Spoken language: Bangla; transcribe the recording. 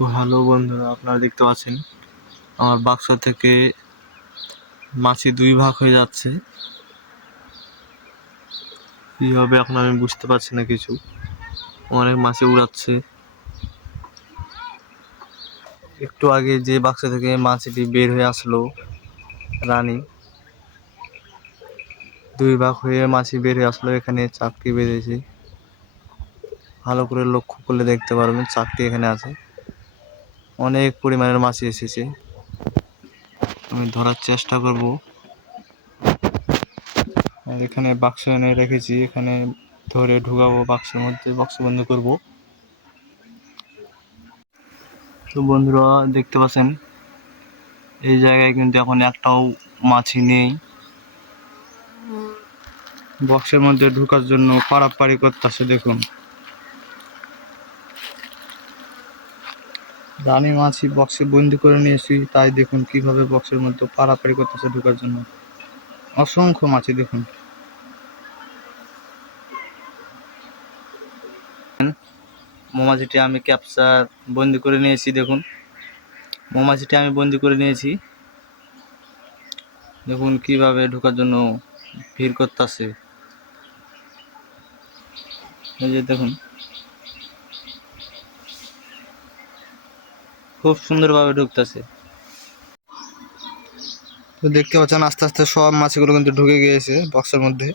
তো হ্যালো বন্ধুরা, আপনারা দেখতে পাচ্ছেন আমার বাক্স থেকে মাছি দুই ভাগ হয়ে যাচ্ছে। কি হবে এখন আমি বুঝতে পারছি না কিছু। অনেক মাছি উড়াচ্ছে। একটু আগে যে বাক্স থেকে মাছিটি বের হয়ে আসলো রানী, দুই ভাগ হয়ে মাছি বের হয়ে আসলো। এখানে চাকতি বেঁধেছে, ভালো করে লক্ষ্য করলে দেখতে পারবেন চাকতি এখানে আছে। অনেক পরিমাণের মাছি এসেছে, আমি ধরার চেষ্টা করব। আর এখানে বাক্স এনে রেখেছি, এখানে ধরে ঢুকাবো বাক্সের মধ্যে, বাক্স বন্ধ করব। তো বন্ধুরা দেখতে পাচ্ছেন এই জায়গায় কিন্তু এখন একটাও মাছি নেই। বক্সের মধ্যে ঢোকার জন্য পারাপারি করতেছে। দেখুন রানী মাছি বক্সে বন্দি করে নিয়েছি, তাই দেখুন কিভাবে বক্সের মধ্যে পারাপারি করতেছে ঢোকার জন্য। অসংখ্য মাছি দেখুন। মৌমাছিটি আমি ক্যাপচার বন্দি করে নিয়েছি। দেখুন মৌমাছিটি আমি বন্দি করে নিয়েছি। দেখুন কিভাবে ঢোকার জন্য ভিড় করতেছে। এই যে দেখুন খুব সুন্দরভাবে ঢুকতেছে। তো দেখতে পাচ্ছেন আস্তে আস্তে সব মাছিগুলো কিন্তু ঢুকে গিয়েছে বক্সের মধ্যে।